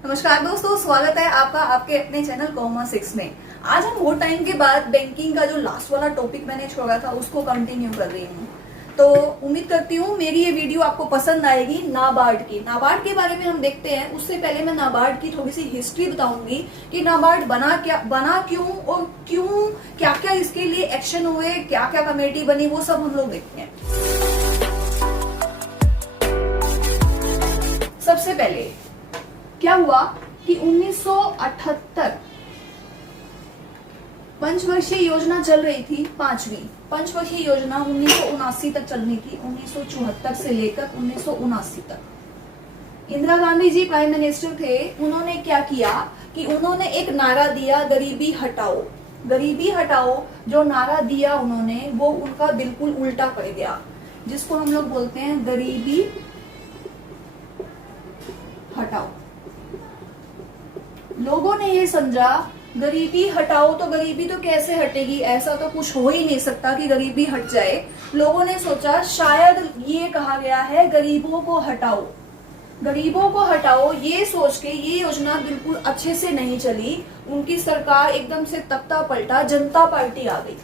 नमस्कार दोस्तों, स्वागत है आपका आपके अपने चैनल कॉमर्स 6 में। आज हम बहुत टाइम के बाद बैंकिंग का जो लास्ट वाला टॉपिक मैंने छोड़ा था उसको कंटिन्यू कर रही हूँ। तो उम्मीद करती हूँ मेरी ये वीडियो आपको पसंद आएगी। नाबार्ड के बारे में हम देखते हैं। उससे पहले मैं नाबार्ड की थोड़ी सी हिस्ट्री बताऊंगी कि नाबार्ड बना क्यों और क्यों, क्या क्या इसके लिए एक्शन हुए, क्या क्या कमेटी बनी, वो सब हम लोग देखते हैं। सबसे पहले क्या हुआ कि 1978 पंचवर्षीय योजना चल रही थी। पांचवी पंचवर्षीय योजना 1979 तक चलनी थी, 1974 से लेकर 1979 तक। इंदिरा गांधी जी प्राइम मिनिस्टर थे। उन्होंने क्या किया कि उन्होंने एक नारा दिया, गरीबी हटाओ। गरीबी हटाओ जो नारा दिया उन्होंने, वो उनका बिल्कुल उल्टा पड़ गया, जिसको हम लोग बोलते हैं गरीबी हटाओ। लोगों ने ये समझा गरीबी हटाओ तो गरीबी तो कैसे हटेगी, ऐसा तो कुछ हो ही नहीं सकता कि गरीबी हट जाए। लोगों ने सोचा शायद ये कहा गया है गरीबों को हटाओ। गरीबों को हटाओ ये सोच के ये योजना बिल्कुल अच्छे से नहीं चली। उनकी सरकार एकदम से तख्ता पलटा, जनता पार्टी आ गई।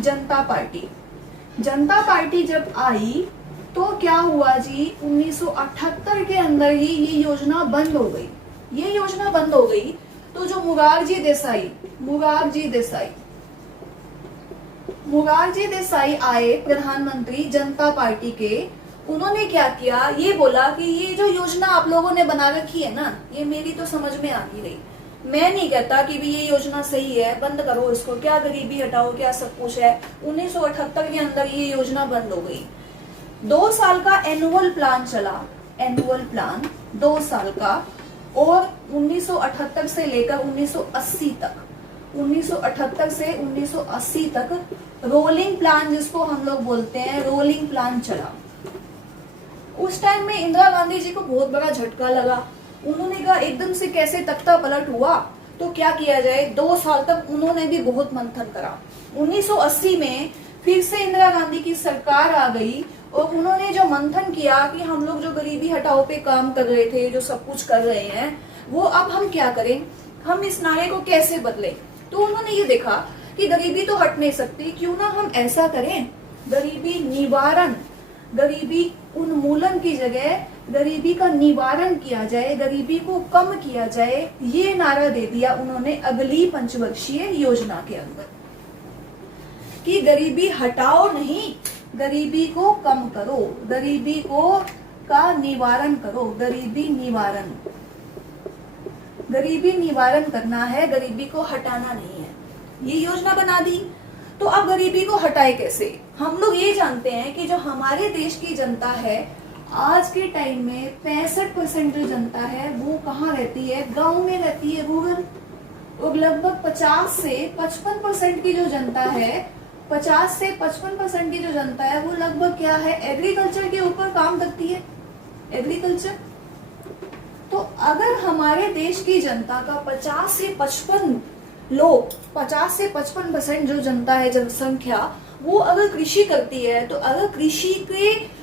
जनता पार्टी जब आई तो क्या हुआ जी, 1978 के अंदर ही ये योजना बंद हो गई। ये योजना बंद हो गई तो जो मुरारजी देसाई आए प्रधानमंत्री जनता पार्टी के। उन्होंने क्या किया, ये बोला कि ये जो योजना आप लोगों ने बना रखी है ना, ये मेरी तो समझ में आ नहीं रही। मैं नहीं कहता कि भी ये योजना सही है, बंद करो इसको, क्या गरीबी हटाओ, क्या सब कुछ है। 1978 के अंदर ये योजना बंद हो गई। 2 साल का एनुअल प्लान चला, 2 साल का। और 1978 से लेकर 1980 तक, 1978 से 1980 तक रोलिंग प्लान, जिसको हम लोग बोलते हैं रोलिंग प्लान चला। उस टाइम में इंदिरा गांधी जी को बहुत बड़ा झटका लगा। उन्होंने कहा एकदम से कैसे तख्ता पलट हुआ, तो क्या किया जाए। 2 साल तक उन्होंने भी बहुत मंथन करा। 1980 में फिर से इंदिरा गांधी की सरकार आ गई और उन्होंने जो मंथन किया कि हम लोग जो गरीबी हटाओ पे काम कर रहे थे, जो सब कुछ कर रहे हैं, वो अब हम क्या करें, हम इस नारे को कैसे बदलें। तो उन्होंने ये देखा कि गरीबी तो हट नहीं सकती, क्यों ना हम ऐसा करें, गरीबी निवारण, गरीबी उन्मूलन की जगह गरीबी का निवारण किया जाए, गरीबी को कम किया जाए। ये नारा दे दिया उन्होंने अगली पंचवर्षीय योजना के अंदर कि गरीबी हटाओ नहीं, गरीबी को कम करो, गरीबी को का निवारण करो। गरीबी निवारण करना है, गरीबी को हटाना नहीं है। ये योजना बना दी। तो अब गरीबी को हटाए कैसे। हम लोग ये जानते हैं कि जो हमारे देश की जनता है आज के टाइम में 65% जो जनता है वो कहाँ रहती है, गांव में रहती है, रूरल। और लगभग 50 से 55% की जो जनता है, 50 से 55% की जो जनता है वो लगभग क्या है, एग्रीकल्चर के ऊपर काम करती है, एग्रीकल्चर। तो अगर हमारे देश की जनता का 50 से 55% जो जनता है, जनसंख्या, वो अगर कृषि करती है, तो अगर कृषि के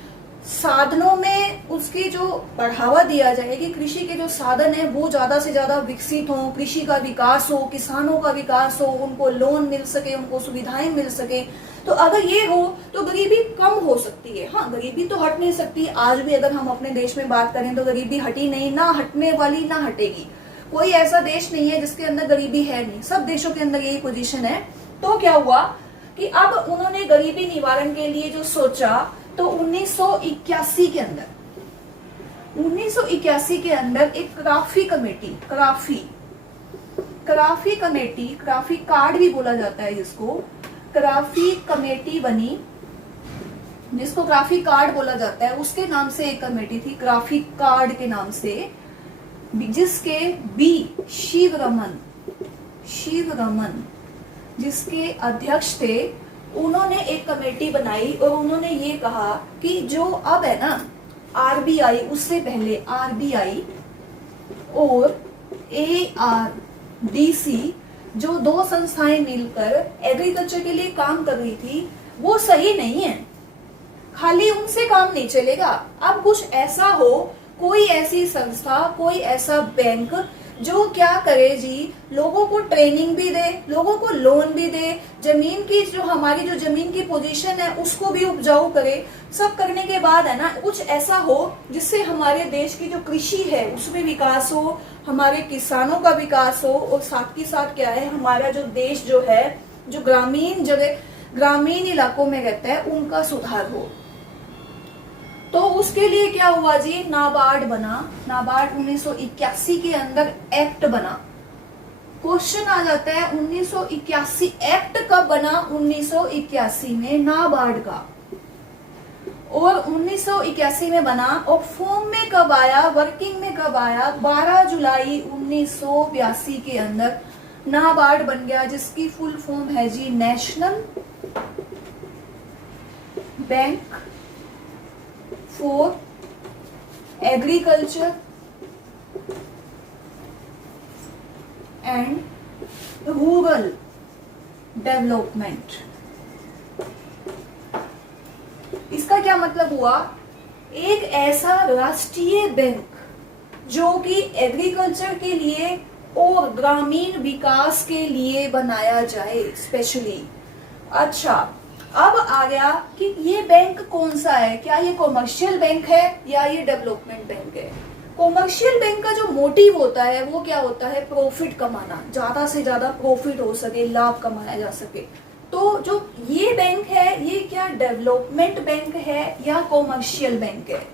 साधनों में उसकी जो बढ़ावा दिया जाए कि कृषि के जो साधन है वो ज्यादा से ज्यादा विकसित हो, कृषि का विकास हो, किसानों का विकास हो, उनको लोन मिल सके, उनको सुविधाएं मिल सके, तो अगर ये हो तो गरीबी कम हो सकती है। हाँ, गरीबी तो हट नहीं सकती। आज भी अगर हम अपने देश में बात करें तो गरीबी हटी नहीं, ना हटने वाली, ना हटेगी। कोई ऐसा देश नहीं है जिसके अंदर गरीबी है नहीं, सब देशों के अंदर यही पोजीशन है। तो क्या हुआ कि अब उन्होंने गरीबी निवारण के लिए जो सोचा, तो 1981 के अंदर एक क्राफी कार्ड भी बोला जाता है जिसको, क्राफी कमेटी बनी, जिसको क्राफी कार्ड बोला जाता है। उसके नाम से एक कमेटी थी, क्राफी कार्ड के नाम से, जिसके बी शिवरमन जिसके अध्यक्ष थे। उन्होंने एक कमेटी बनाई और उन्होंने ये कहा कि जो अब है ना आरबीआई, उससे पहले आरबीआई और एआरडीसी, जो 2 संस्थाएं मिलकर एग्रीकल्चर के लिए काम कर रही थी, वो सही नहीं है। खाली उनसे काम नहीं चलेगा, अब कुछ ऐसा हो कोई ऐसी संस्था, कोई ऐसा बैंक जो क्या करे जी, लोगों को ट्रेनिंग भी दे, लोगों को लोन भी दे, जमीन की जो हमारी जो जमीन की पोजीशन है उसको भी उपजाऊ करे। सब करने के बाद है ना कुछ ऐसा हो जिससे हमारे देश की जो कृषि है उसमें विकास हो, हमारे किसानों का विकास हो, और साथ ही साथ क्या है, हमारा जो देश जो है, जो ग्रामीण जगह ग्रामीण इलाकों में रहता है उनका सुधार हो। तो उसके लिए क्या हुआ जी, नाबार्ड बना। नाबार्ड 1981 के अंदर एक्ट बना। क्वेश्चन आ जाता है 1981 एक्ट कब बना, 1981 में नाबार्ड का, और 1981 में बना, और फॉर्म में कब आया, वर्किंग में कब आया, 12 जुलाई 1982 के अंदर नाबार्ड बन गया, जिसकी फुल फॉर्म है जी national bank for agriculture and rural development. इसका क्या मतलब हुआ, एक ऐसा राष्ट्रीय बैंक जो कि एग्रीकल्चर के लिए और ग्रामीण विकास के लिए बनाया जाए स्पेशली। अच्छा, अब आ गया कि ये बैंक कौन सा है, क्या ये कॉमर्शियल बैंक है या ये डेवलपमेंट बैंक है। कॉमर्शियल बैंक का जो मोटिव होता है वो क्या होता है, प्रॉफिट कमाना, ज्यादा से ज्यादा प्रॉफिट हो सके, लाभ कमाया जा सके। तो जो ये बैंक है ये क्या डेवलपमेंट बैंक है या कॉमर्शियल बैंक है।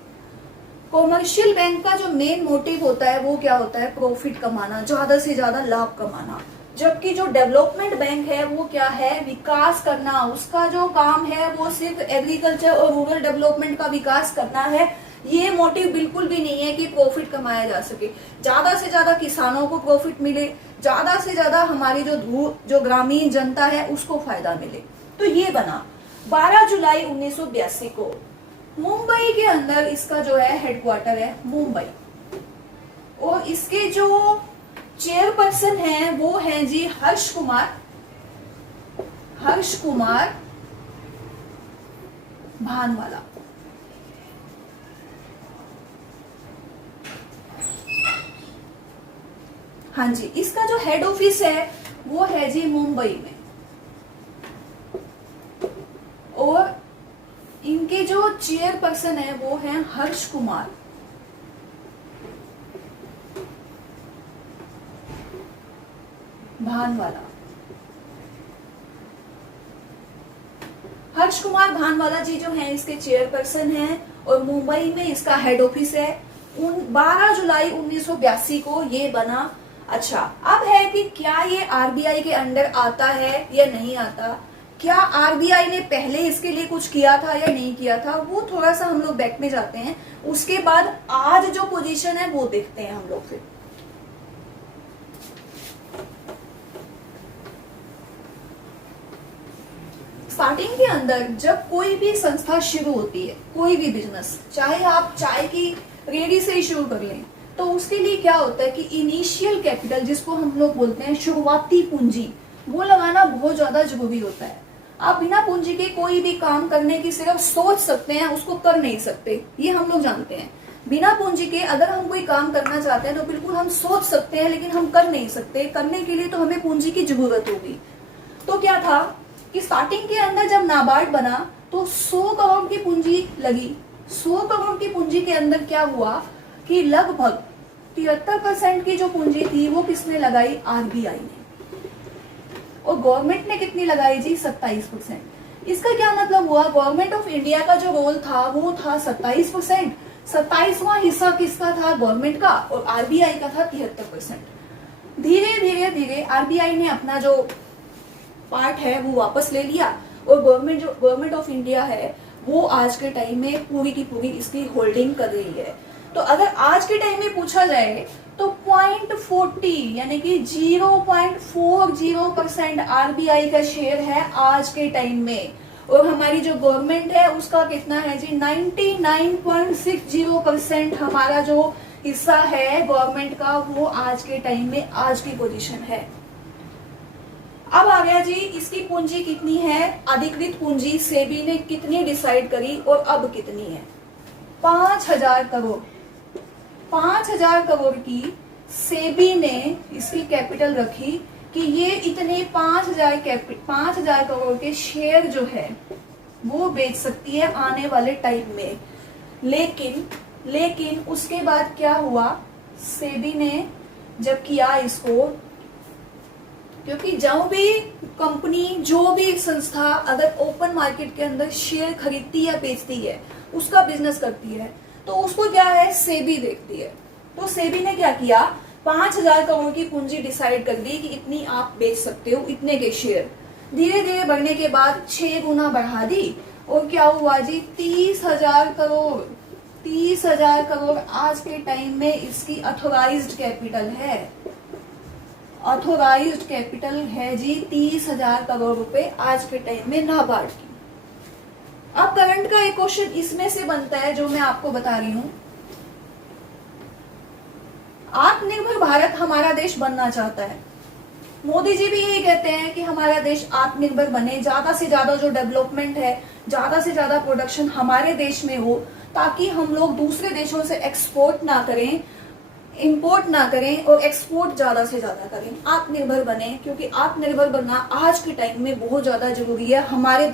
कॉमर्शियल बैंक का जो मेन मोटिव होता है वो क्या होता है, प्रॉफिट कमाना, ज्यादा से ज्यादा लाभ कमाना। जबकि जो डेवलपमेंट बैंक है वो क्या है, विकास करना, उसका जो काम है वो सिर्फ एग्रीकल्चर और रूरल डेवलपमेंट का विकास करना है। ये मोटिव बिल्कुल भी नहीं है कि प्रॉफिट कमाया जा सके, ज्यादा से ज्यादा किसानों को प्रॉफिट मिले, ज्यादा से ज्यादा हमारी जो ग्रामीण जनता है उसको फायदा मिले। तो ये बना 12 जुलाई 1982 को। मुंबई के अंदर इसका जो है हेडक्वार्टर है मुंबई, और इसके जो चेयरपर्सन हैं वो हैं जी हर्ष कुमार भानवाला। हाँ जी, इसका जो हेड ऑफिस है वो है जी मुंबई में, और इनके जो चेयरपर्सन है वो हैं हर्ष कुमार भानवाला। हर्ष कुमार भानवाला जी जो हैं इसके चेयरपर्सन हैं, और मुंबई में इसका हेड ऑफिस है। 12 जुलाई 1982 को ये बना। अच्छा, अब है कि क्या ये आरबीआई के अंडर आता है या नहीं आता, क्या आरबीआई ने पहले इसके लिए कुछ किया था या नहीं किया था, वो थोड़ा सा हम लोग बैक में जाते हैं। उसके बाद आज जो पोजीशन है वो देखते हैं हम लोग। फिर स्टार्टिंग के अंदर जब कोई भी संस्था शुरू होती है, कोई भी बिजनेस, चाहे आप चाय की रेडी से ही शुरू कर लें, तो उसके लिए क्या होता है कि इनिशियल कैपिटल, जिसको हम लोग बोलते हैं शुरुआती पूंजी, वो लगाना बहुत ज्यादा जरूरी होता है। आप बिना पूंजी के कोई भी काम करने की सिर्फ सोच सकते हैं, उसको कर नहीं सकते, ये हम लोग जानते हैं। बिना पूंजी के अगर हम कोई काम करना चाहते हैं तो बिल्कुल हम सोच सकते हैं, लेकिन हम कर नहीं सकते। करने के लिए तो हमें पूंजी की जरूरत होगी। तो क्या था कि स्टार्टिंग के अंदर जब नाबार्ड बना तो 100 करोड़ की पूंजी लगी। 100 करोड़ की पूंजी के अंदर क्या हुआ कि लगभग 73% की जो पूंजी थी वो किसने लगाई, आरबीआई ने, और गवर्नमेंट ने कितनी लगाई जी, 27%। इसका क्या मतलब हुआ, गवर्नमेंट ऑफ इंडिया का जो रोल था वो था 27%, 27वां हिस्सा किसका था, गवर्नमेंट का, और आरबीआई का था 73%। धीरे धीरे धीरे आरबीआई ने अपना जो पार्ट है वो वापस ले लिया, और गवर्नमेंट ऑफ इंडिया है वो आज के टाइम में पूरी की पूरी इसकी होल्डिंग कर रही है। तो अगर आज के टाइम में पूछा जाए तो 0.40 यानी कि 0.40% आरबीआई का शेयर है आज के टाइम में, और हमारी जो गवर्नमेंट है उसका कितना है जी, 99.60% हमारा जो हिस्सा है गवर्नमेंट का वो आज के टाइम में आज की पोजीशन है। अब आ गया जी इसकी पूंजी कितनी है, अधिकृत पूंजी सेबी ने कितनी डिसाइड करी और अब कितनी है, 5000 करोड़। 5,000 करोड़ की सेबी ने इसकी कैपिटल रखी कि ये इतने 5,000 करोड़ के शेयर जो है वो बेच सकती है आने वाले टाइम में। लेकिन उसके बाद क्या हुआ, सेबी ने जब किया इसको, क्योंकि जो भी कंपनी, जो भी संस्था अगर ओपन मार्केट के अंदर शेयर खरीदती या बेचती है, उसका बिजनेस करती है, तो उसको क्या है, सेबी देखती है। तो सेबी ने क्या किया, 5,000 करोड़ की पूंजी डिसाइड कर दी कि इतनी आप बेच सकते हो, इतने के शेयर। धीरे धीरे बढ़ने के बाद 6 गुना बढ़ा दी, और क्या हुआ जी, 30,000 करोड़। 30,000 करोड़ आज के टाइम में इसकी ऑथोराइज्ड कैपिटल है। ऑथोराइज्ड कैपिटल है जी 30,000 करोड़ रुपए आज के टाइम में नाबार्ड की। अब करंट का एक क्वेश्चन इसमें से बनता है जो मैं आपको बता रही हूं। आत्मनिर्भर भारत हमारा देश बनना चाहता है। मोदी जी भी यही कहते हैं कि हमारा देश आत्मनिर्भर बने, ज्यादा से ज्यादा जो डेवलपमेंट है, ज्यादा से ज्यादा प्रोडक्शन हमारे देश में हो, ताकि हम लोग दूसरे देशों से एक्सपोर्ट ना करें, इंपोर्ट ना करें, और एक्सपोर्ट ज्यादा से ज्यादा करें, आत्मनिर्भर बने। क्योंकि आत्मनिर्भर बनना आज के टाइम में बहुत ज्यादा जरूरी है हमारे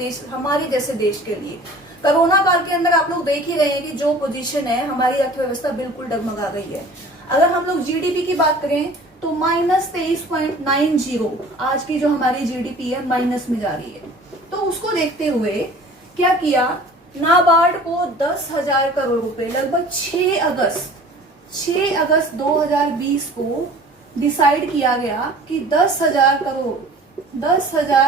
जैसे देश के लिए। कोरोना काल के अंदर आप लोग देख ही रहे हैं कि जो पोजीशन है, हमारी अर्थव्यवस्था बिल्कुल डगमगा गई है। अगर हम लोग जीडीपी की बात करें तो -23.90 आज की जो हमारी जीडीपी है माइनस में जा रही है। तो उसको देखते हुए क्या किया, नाबार्ड को 10,000 करोड़ रुपए लगभग 6 अगस्त 2020 को डिसाइड किया गया कि 10,000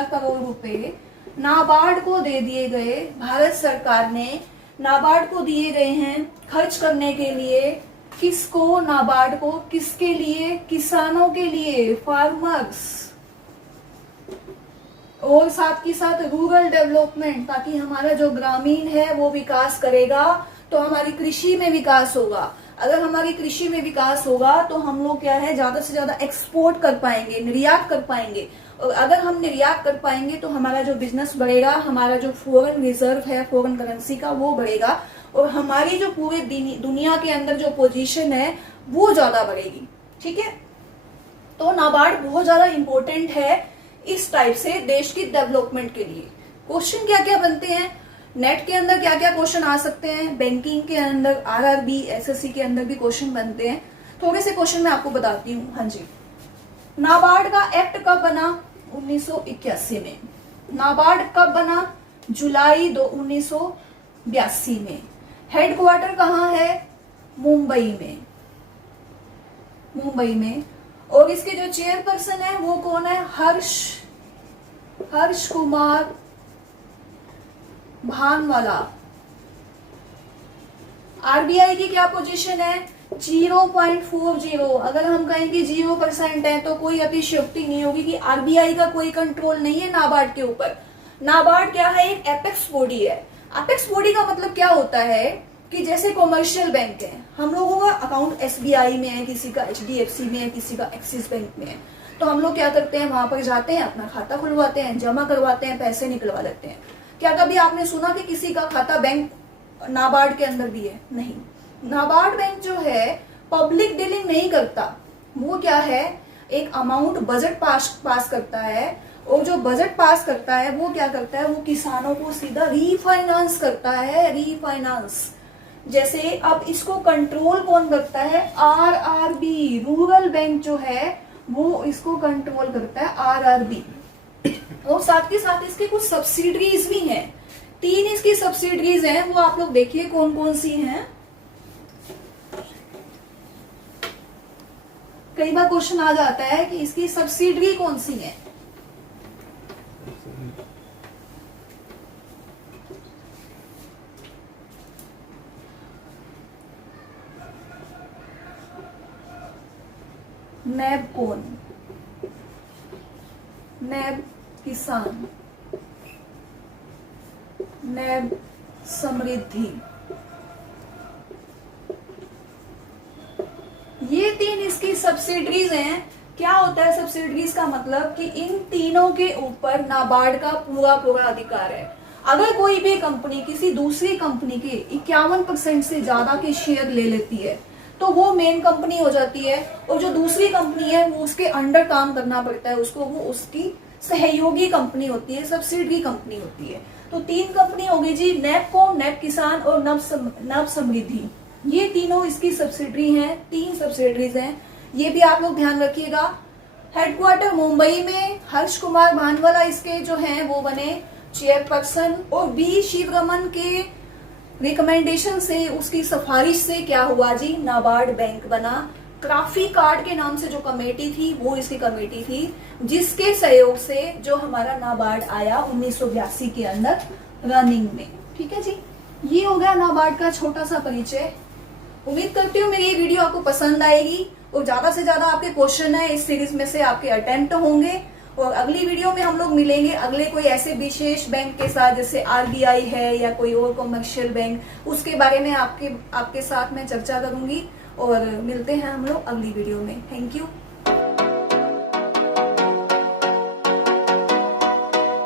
करोड़ रुपए नाबार्ड को दे दिए गए। भारत सरकार ने नाबार्ड को दिए गए हैं खर्च करने के लिए। किसको, नाबार्ड को, किसके लिए, किसानों के लिए, फार्मर्स, और साथ ही साथ रूरल डेवलपमेंट, ताकि हमारा जो ग्रामीण है वो विकास करेगा तो हमारी कृषि में विकास होगा। अगर हमारी कृषि में विकास होगा तो हम लोग क्या है, ज्यादा से ज्यादा एक्सपोर्ट कर पाएंगे, निर्यात कर पाएंगे, और अगर हम निर्यात कर पाएंगे तो हमारा जो बिजनेस बढ़ेगा, हमारा जो फॉरेन रिजर्व है फॉरेन करेंसी का वो बढ़ेगा, और हमारी जो पूरे दुनिया के अंदर जो पोजीशन है वो ज्यादा बढ़ेगी। ठीक है, तो नाबार्ड बहुत ज्यादा इंपॉर्टेंट है इस टाइप से देश की डेवलपमेंट के लिए। क्वेश्चन क्या क्या बनते हैं नेट के अंदर, क्या क्या क्वेश्चन आ सकते हैं, बैंकिंग के अंदर, आरआरबी, एसएससी के अंदर भी क्वेश्चन बनते हैं। थोड़े से क्वेश्चन मैं आपको बताती हूँ। हाँ जी, नाबार्ड का एक्ट कब बना, 1981 में। नाबार्ड कब बना, जुलाई 1982 में। हेडक्वार्टर कहाँ है, मुंबई में। और इसके जो चेयरपर्सन है वो कौन है, हर्ष कुमार भानवाला। आरबीआई की क्या पोजीशन है, 0.40। अगर हम कहें कि 0% है तो कोई अतिशयोक्ति नहीं होगी कि आरबीआई का कोई कंट्रोल नहीं है नाबार्ड के ऊपर। नाबार्ड क्या है, एक एपेक्स बॉडी है। एपेक्स बॉडी का मतलब क्या होता है कि जैसे कमर्शियल बैंक है, हम लोगों का अकाउंट एसबीआई में है, किसी का एचडीएफसी में है, किसी का एक्सिस बैंक में है, तो हम लोग क्या करते हैं, वहां पर जाते हैं, अपना खाता खुलवाते हैं, जमा करवाते हैं, पैसे निकलवा लेते हैं। क्या कभी आपने सुना कि किसी का खाता बैंक नाबार्ड के अंदर भी है? नहीं। नाबार्ड बैंक जो है पब्लिक डीलिंग नहीं करता, वो क्या है, एक अमाउंट बजट पास करता है, और जो बजट पास करता है वो क्या करता है, वो किसानों को सीधा रीफाइनेंस करता है, रीफाइनेंस। जैसे अब इसको कंट्रोल कौन करता है, आरआरबी, रूरल बैंक जो है वो इसको कंट्रोल करता है, आरआरबी। और साथ के साथ इसके कुछ सब्सिडरीज भी हैं, 3 इसकी सब्सिडरीज हैं, वो आप लोग देखिए कौन कौन सी हैं। कई बार क्वेश्चन आ जाता है कि इसकी सब्सिडरी कौन सी है। नैब कौन, नैब किसान, नैब समृद्धि, ये 3 इसकी सब्सिडरीज हैं। क्या होता है सब्सिडरीज का मतलब कि इन तीनों के ऊपर नाबार्ड का पूरा अधिकार है। अगर कोई भी कंपनी किसी दूसरी कंपनी के 51% से ज्यादा के शेयर ले लेती है तो वो मेन कंपनी हो जाती है, और जो दूसरी कंपनी है वो उसके अंडर काम करना पड़ता है उसको, वो उसकी सहयोगी कंपनी होती है, सब्सिडरी कंपनी होती है। तो 3 कंपनी होगी जी, नैपको, नैप किसान और नव समृद्धि, ये तीनों इसकी सब्सिडरी हैं, 3 सब्सिडरीज हैं, ये भी आप लोग ध्यान रखिएगा। हेडक्वार्टर मुंबई में हर्ष कुमार भानवाला इसके जो हैं वो बने चेयरपर्सन, और बी शिवरमन के रिकमेंडेशन से, उसकी सिफारिश से क्या हुआ जी, नाबार्ड बैंक बना। क्राफी कार्ड के नाम से जो कमेटी थी वो इसकी कमेटी थी, जिसके सहयोग से जो हमारा नाबार्ड आया 1982 के अंदर रनिंग में। ठीक है जी, ये हो गया नाबार्ड का छोटा सा परिचय। उम्मीद करती हूँ मेरी ये वीडियो आपको पसंद आएगी, और ज्यादा से ज्यादा आपके क्वेश्चन है इस सीरीज में से आपके अटेम्प्ट होंगे, और अगली वीडियो में हम लोग मिलेंगे अगले कोई ऐसे विशेष बैंक के साथ, जैसे आरबीआई है या कोई और कमर्शियल बैंक, उसके बारे में आपके साथ मैं चर्चा करूंगी, और मिलते हैं हम लोग अगली वीडियो में। Thank you.